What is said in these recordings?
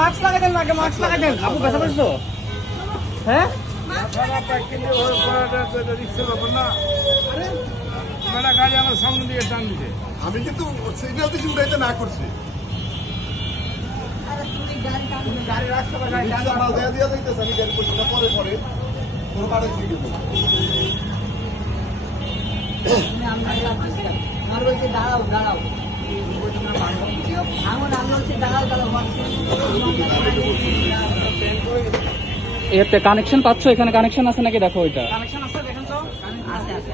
Mask লাগাই দেন, আগে mask লাগাই দেন। আপু ব্যথা পেয়েছো? হ্যাঁ গাড়ি আমার সামনে দিয়ে টান দিতে, আমি কিন্তু সিগন্যাল দিচ্ছি উঠাইতে না করছি। গাড়ি রাখছো বা গাড়ি রিক্সা মাল দেয়া দিয়া যাইতেছে, আমি গাড়ি করছি না পরে পরে তোর বাড়াইছি কিন্তু। আমার বলছে দাঁড়াও দাঁড়াও, আমি বলছি দাঁড়াও দাঁড়াও। এতে কানেকশন পাচ্ছ? এখানে কানেকশন আছে নাকি দেখো ওইটা। কানেকশন আছে দেখেন তো? আছে আছে।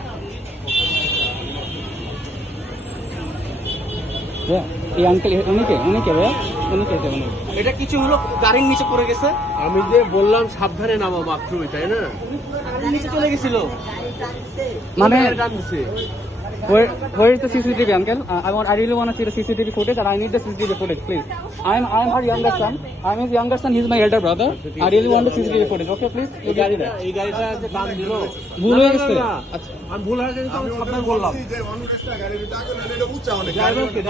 এই আঙ্কেল উনি কে ভাইয়া? এটা কিছু হলো, গাড়ির নিচে পড়ে গেছে। আমি যে বললাম সাবধানে নামো মাত্রই, তাই না? গাড়ির নিচে চলে গেছিল মানে মানে। টান দিছে। Where is the CCTV, uncle? I really want to see the CCTV footage, and I need the CCTV footage, please. I'm her younger son. I'm his younger son. He's my elder brother. I really want the CCTV footage. Okay, please. You get it. এই গাড়িটা যে টান দিল, ভুল হয়ে গেছে। আচ্ছা, আমি ভুল হয়ে গেছে, আমি সাবধান বললাম। বলছি যে অনরেস্টা গাড়ির টাকা না এটা উঁচা অনেক। ড্রাইভারকে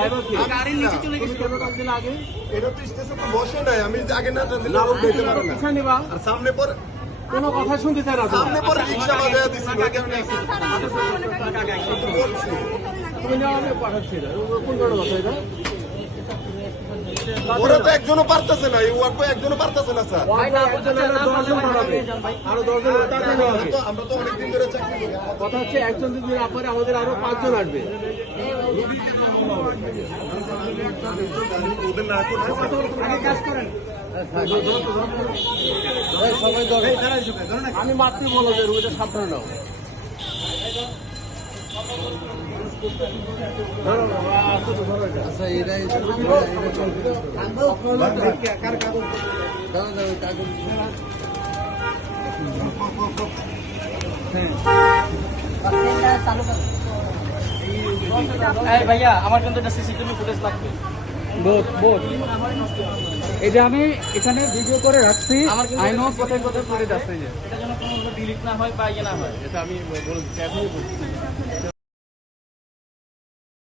গাড়ির নিচে চলে গেছিল। কেন টান দিল আগে? এটা তো স্টেশন তো বসে নাই, আমি আগে না টান দিলে লোক দিতে পারে না। পিছনে নিবা, আর সামনে পরে কোনো কথা শুনতে চায় না তো। সামনে পরে রিক্সা বাজায় দিছি ওই কারণে বলছি। তুমি নেওয়া আমি পাঠাচ্ছি না। কোন ধরনের কথা এটা? ওরা তো একজনও পারতেছে না, এই ওয়ার্ড একজনও পারতেছে না স্যার। আরো 10 জন তাড়াতাড়ি নেওয়া হবে। আমরা তো অনেকদিন ধরে চাকরি করি। কথা হচ্ছে একজন যদি না পারে আমাদের আরো 5 জন আসবে। ওদের না করছে আমি মাত্র বলো যে রুগীটা সাবধানে নাও। এই ভাইয়া, আমার কিন্তু একটা CCTV ফুটেজ লাগবে। বোধ এই যে আমি এখানে ভিডিও করে রাখছি, আই নো কোথায় কোথায় ফুটেজ আছে। এটা যেন কোনো ডিলিট না হয় বা ইয়ে না হয়, এটা আমি বলছি এখনই বলছি।